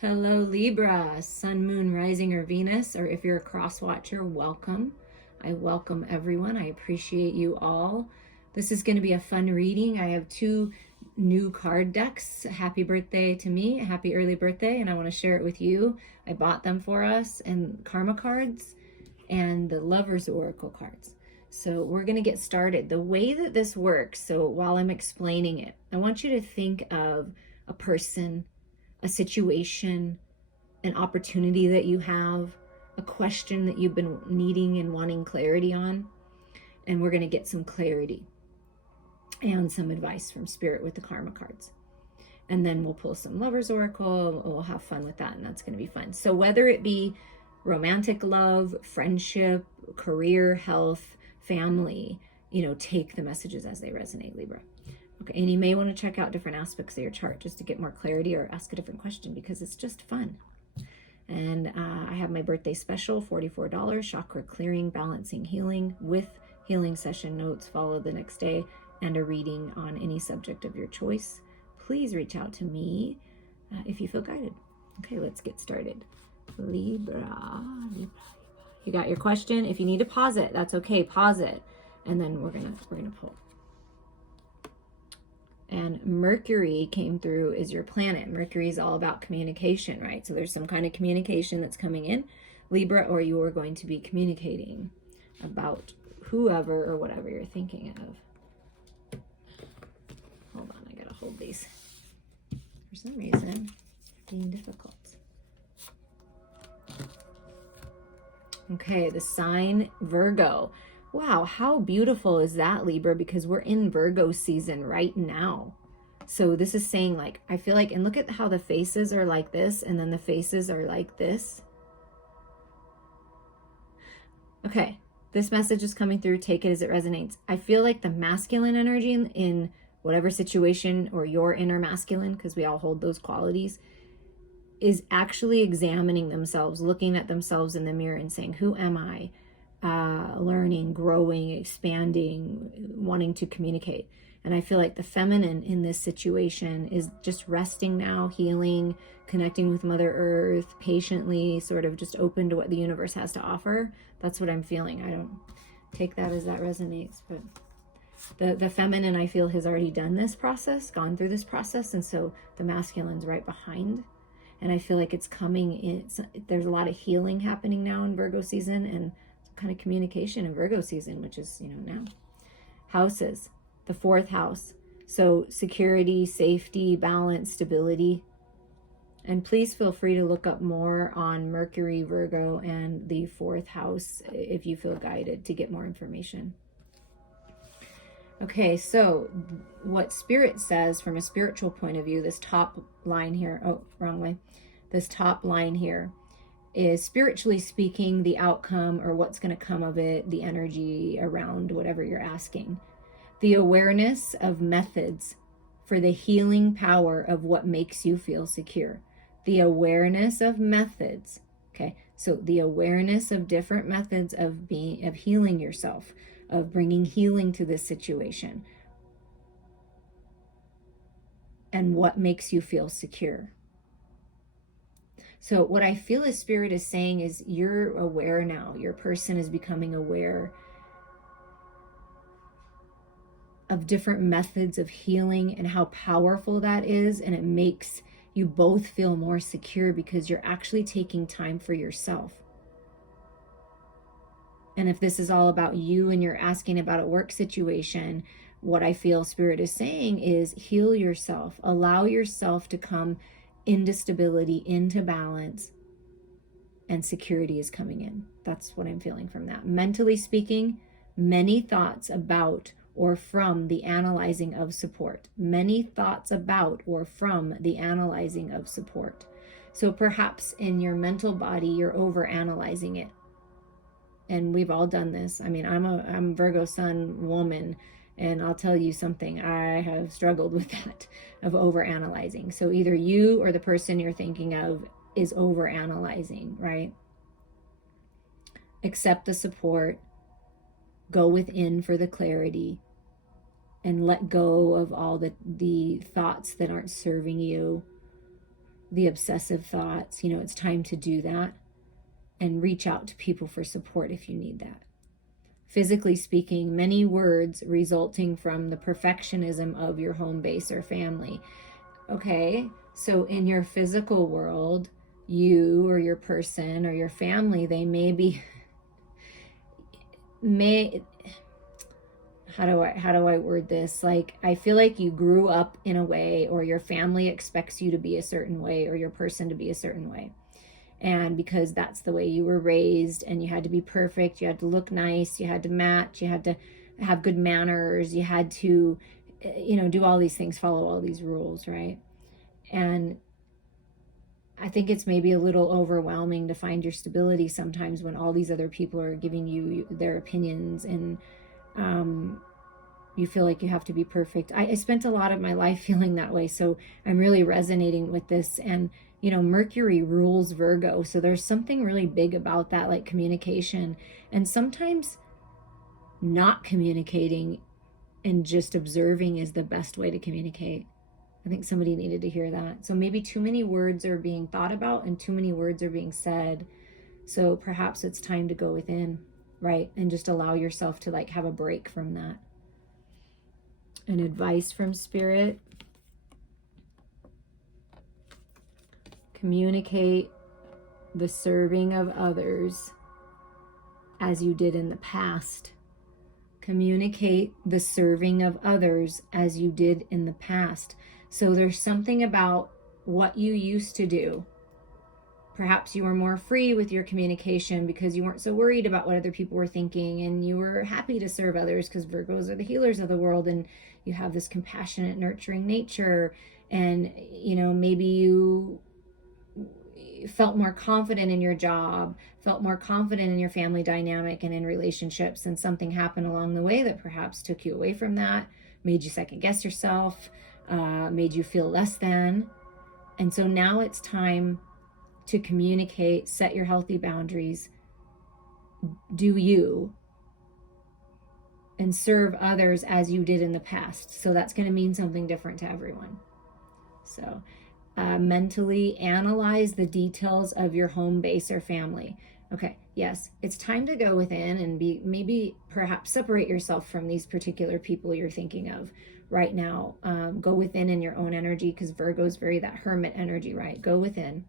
Hello Libra, Sun, Moon, Rising, or Venus, or if you're a cross watcher, welcome. I welcome everyone. I appreciate you all. This is going to be a fun reading. I have two new card decks. Happy birthday to me, happy early birthday, and I want to share it with you. I bought them for us, and Karma cards and the Lover's Oracle cards. So we're going to get started. The way that this works, so while I'm explaining it, I want you to think of a person, a situation, an opportunity that you have, a question that you've been needing and wanting clarity on. And we're going to get some clarity and some advice from Spirit with the Karma cards. And then we'll pull some Lover's Oracle. We'll have fun with that, and that's going to be fun. So whether it be romantic love, friendship, career, health, family, take the messages as they resonate, Libra. Okay, and you may want to check out different aspects of your chart just to get more clarity or ask a different question because it's just fun. And I have my birthday special, $44, chakra clearing, balancing, healing with healing session notes, follow the next day, and a reading on any subject of your choice. Please reach out to me if you feel guided. Okay, let's get started. Libra. You got your question? If you need to pause it, that's okay. Pause it, and then we're gonna pull. And Mercury came through is your planet. Mercury is all about communication, right? So there's some kind of communication that's coming in, Libra, or you are going to be communicating about whoever or whatever you're thinking of. Hold on, I gotta hold these. For some reason, it's being difficult. Okay, the sign Virgo. Wow, how beautiful is that, Libra? Because we're in Virgo season right now. So this is saying, like, I feel like, and look at how the faces are like this, and then the faces are like this. Okay, this message is coming through. Take it as it resonates. I feel like the masculine energy in whatever situation, or your inner masculine, because we all hold those qualities, is actually examining themselves, looking at themselves in the mirror and saying, who am I? Learning, growing, expanding, wanting to communicate. And I feel like the feminine in this situation is just resting now, healing, connecting with Mother Earth, patiently, sort of just open to what the universe has to offer. That's what I'm feeling. I don't take that as that resonates, but the feminine, I feel, has already done this process, gone through this process, and so the masculine's right behind. And I feel like it's coming in. There's a lot of healing happening now in Virgo season, and kind of communication in Virgo season, which is, now. Houses, the fourth house. So security, safety, balance, stability. And please feel free to look up more on Mercury, Virgo, and the fourth house if you feel guided to get more information. Okay, so what Spirit says from a spiritual point of view, this top line here, oh, wrong way. This top line here is, spiritually speaking, the outcome or what's going to come of it, the energy around whatever you're asking. The awareness of methods for the healing power of what makes you feel secure. The awareness of methods. Okay, so the awareness of different methods of healing yourself, of bringing healing to this situation, and what makes you feel secure. So what I feel as Spirit is saying is, you're aware now. Your person is becoming aware of different methods of healing and how powerful that is. And it makes you both feel more secure because you're actually taking time for yourself. And if this is all about you and you're asking about a work situation, what I feel Spirit is saying is, heal yourself. Allow yourself to come into stability, into balance, and security is coming in. That's what I'm feeling from that. Mentally speaking, many thoughts about or from the analyzing of support. Many thoughts about or from the analyzing of support. So perhaps in your mental body, you're over analyzing it. And we've all done this. I mean, I'm Virgo Sun woman, and I'll tell you something, I have struggled with that, of over-analyzing. So either you or the person you're thinking of is over-analyzing, right? Accept the support, go within for the clarity, and let go of all the thoughts that aren't serving you. the obsessive thoughts. You know, it's time to do that and reach out to people for support if you need that. Physically speaking, many words resulting from the perfectionism of your home base or family. Okay, so in your physical world, you or your person or your family, they how do I word this? Like, I feel like you grew up in a way, or your family expects you to be a certain way, or your person to be a certain way. And because that's the way you were raised, and you had to be perfect, you had to look nice, you had to match, you had to have good manners, you had to, you know, do all these things, follow all these rules, right? And I think it's maybe a little overwhelming to find your stability sometimes when all these other people are giving you their opinions, and you feel like you have to be perfect. I spent a lot of my life feeling that way, so I'm really resonating with this. And you know, Mercury rules Virgo, so there's something really big about that, like communication. And sometimes not communicating and just observing is the best way to communicate. I think somebody needed to hear that. So maybe too many words are being thought about and too many words are being said. So perhaps it's time to go within, right? And just allow yourself to like have a break from that. An advice from Spirit: communicate the serving of others as you did in the past. Communicate the serving of others as you did in the past. So there's something about what you used to do. Perhaps you were more free with your communication because you weren't so worried about what other people were thinking, and you were happy to serve others because Virgos are the healers of the world, and you have this compassionate, nurturing nature. And, you know, maybe you felt more confident in your job, felt more confident in your family dynamic and in relationships, and something happened along the way that perhaps took you away from that, made you second guess yourself, made you feel less than. And so now it's time to communicate, set your healthy boundaries, do you, and serve others as you did in the past. So that's going to mean something different to everyone. So mentally analyze the details of your home base or family. Okay, yes, it's time to go within and maybe perhaps separate yourself from these particular people you're thinking of right now. Go within in your own energy, because Virgo is very that hermit energy, right? Go within.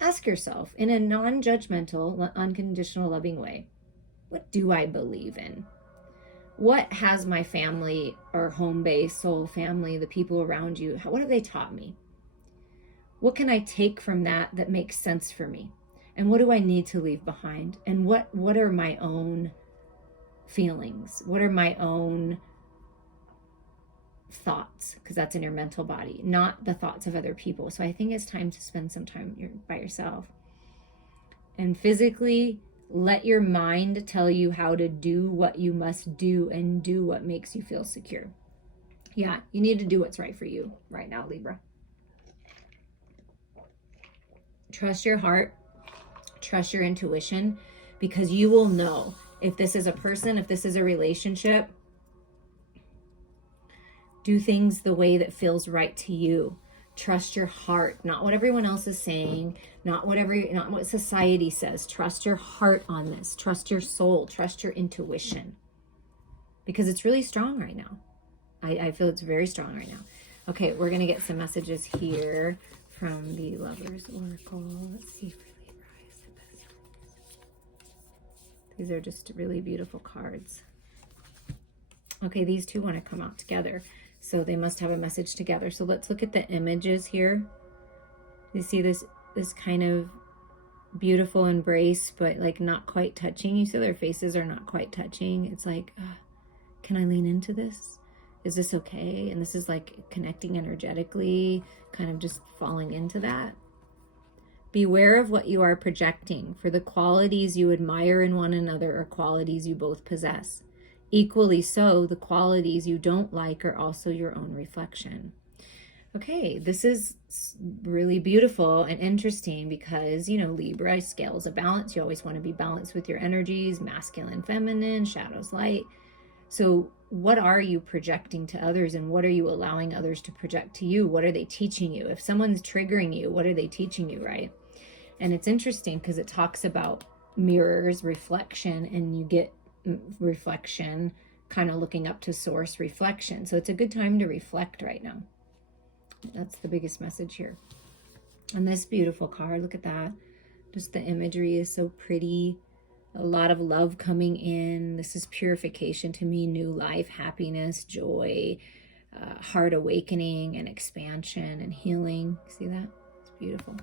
Ask yourself in a non-judgmental, unconditional, loving way, what do I believe in? What has my family or home base, soul family, the people around you, what have they taught me? What can I take from that makes sense for me? And what do I need to leave behind? And what are my own feelings? What are my own thoughts? Because that's in your mental body, not the thoughts of other people. So I think it's time to spend some time by yourself. And physically, let your mind tell you how to do what you must do, and do what makes you feel secure. Yeah, you need to do what's right for you right now, Libra. Trust your heart, trust your intuition, because you will know if this is a person, if this is a relationship. Do things the way that feels right to you. Trust your heart, not what everyone else is saying, not what society says. Trust your heart on this. Trust your soul, trust your intuition, because it's really strong right now. I feel it's very strong right now. Okay, we're going to get some messages here from the Lovers Oracle. Let's see for Libra. These are just really beautiful cards. Okay, these two want to come out together, so they must have a message together. So let's look at the images here. You see this kind of beautiful embrace, but like not quite touching. You see their faces are not quite touching. It's like, can I lean into this? Is this okay? And this is like connecting energetically, kind of just falling into that. Beware of what you are projecting, for the qualities you admire in one another are qualities you both possess. Equally so, the qualities you don't like are also your own reflection. Okay, this is really beautiful and interesting because, you know, Libra, scales of balance. You always want to be balanced with your energies, masculine, feminine, shadows, light. So what are you projecting to others, and what are you allowing others to project to you? What are they teaching you? If someone's triggering you, what are they teaching you, right? And it's interesting because it talks about mirrors, reflection, and you get reflection kind of looking up to source reflection. So it's a good time to reflect right now. That's the biggest message here. And this beautiful card, look at that. Just the imagery is so pretty. A lot of love coming in. This is purification to me, new life, happiness, joy, heart awakening and expansion and healing. See that? It's beautiful.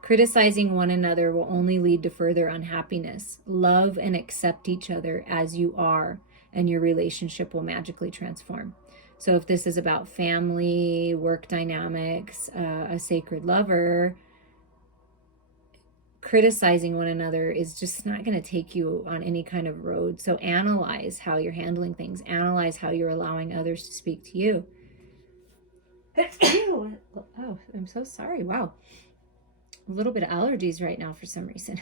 Criticizing one another will only lead to further unhappiness. Love and accept each other as you are, and your relationship will magically transform. So if this is about family, work dynamics, a sacred lover, criticizing one another is just not going to take you on any kind of road. So analyze how you're handling things. Analyze how you're allowing others to speak to you. Oh, I'm so sorry. Wow. A little bit of allergies right now for some reason.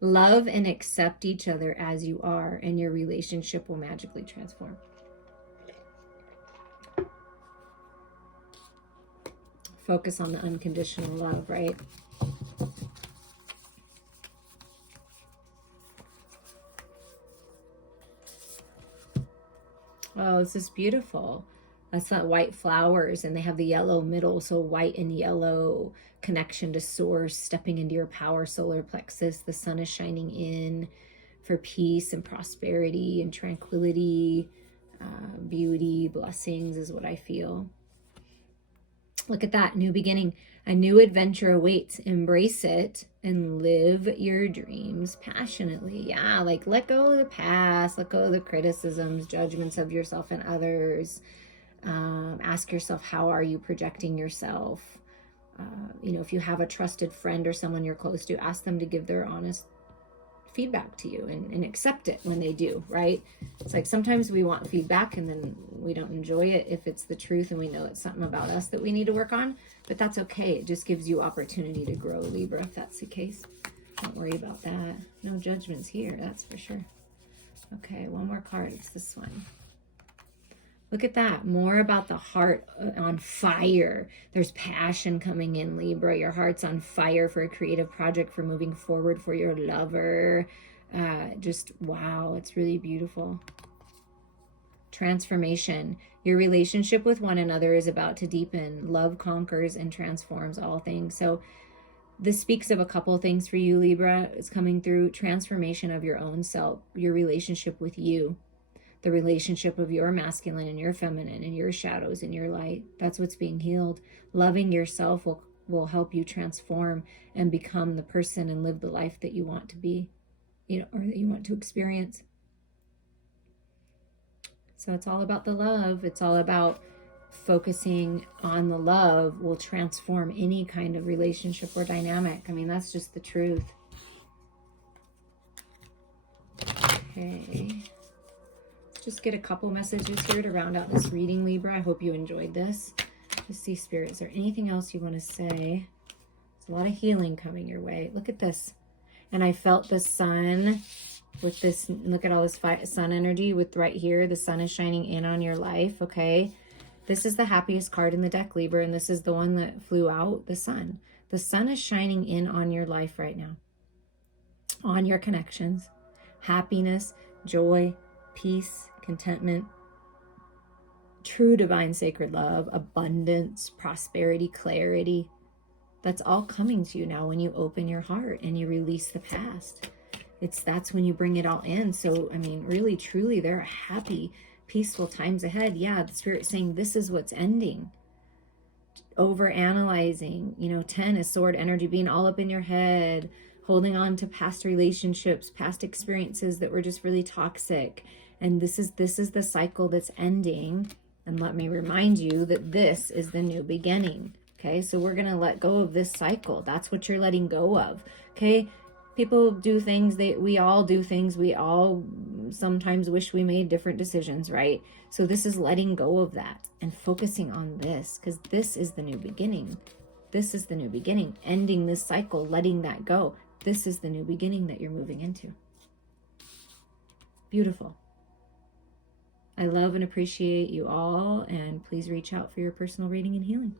Love and accept each other as you are, and your relationship will magically transform. Focus on the unconditional love, right? Oh, this is beautiful. That's that white flowers, and they have the yellow middle, so white and yellow connection to source, stepping into your power, solar plexus. The sun is shining in for peace and prosperity and tranquility, beauty, blessings is what I feel. Look at that, new beginning. A new adventure awaits. Embrace it and live your dreams passionately. Yeah, like let go of the past, let go of the criticisms, judgments of yourself and others. Ask yourself, how are you projecting yourself? If you have a trusted friend or someone you're close to, ask them to give their honest feedback to you and accept it when they do, right? It's like sometimes we want feedback and then we don't enjoy it if it's the truth and we know it's something about us that we need to work on, but that's okay. It just gives you opportunity to grow, Libra, if that's the case. Don't worry about that. No judgments here, that's for sure. Okay, one more card. It's this one. Look at that. More about the heart on fire. There's passion coming in, Libra. Your heart's on fire for a creative project, for moving forward, for your lover. Just, wow, it's really beautiful. Transformation. Your relationship with one another is about to deepen. Love conquers and transforms all things. So this speaks of a couple of things for you, Libra. It's coming through transformation of your own self, your relationship with you. The relationship of your masculine and your feminine and your shadows and your light. That's what's being healed. Loving yourself will help you transform and become the person and live the life that you want to be, or that you want to experience. So it's all about the love. It's all about focusing on the love will transform any kind of relationship or dynamic. I mean, that's just the truth. Okay. Just get a couple messages here to round out this reading, Libra. I hope you enjoyed this. Just see, Spirit, is there anything else you want to say? There's a lot of healing coming your way. Look at this. And I felt the sun with this, look at all this sun energy with right here. The sun is shining in on your life, okay? This is the happiest card in the deck, Libra, and this is the one that flew out, the sun. The sun is shining in on your life right now. On your connections. Happiness, joy, peace, contentment, true divine sacred love, abundance, prosperity, clarity. That's all coming to you now when you open your heart and you release the past. That's when you bring it all in. So, I mean, really, truly, there are happy, peaceful times ahead. Yeah, the Spirit's saying this is what's ending. Over analyzing, 10 is sword energy, being all up in your head, holding on to past relationships, past experiences that were just really toxic. And this is the cycle that's ending. And let me remind you that this is the new beginning. Okay, so we're going to let go of this cycle. That's what you're letting go of. Okay, people do things, we all do things. We all sometimes wish we made different decisions, right? So this is letting go of that and focusing on this, because this is the new beginning. This is the new beginning, ending this cycle, letting that go. This is the new beginning that you're moving into. Beautiful. I love and appreciate you all, and please reach out for your personal reading and healing.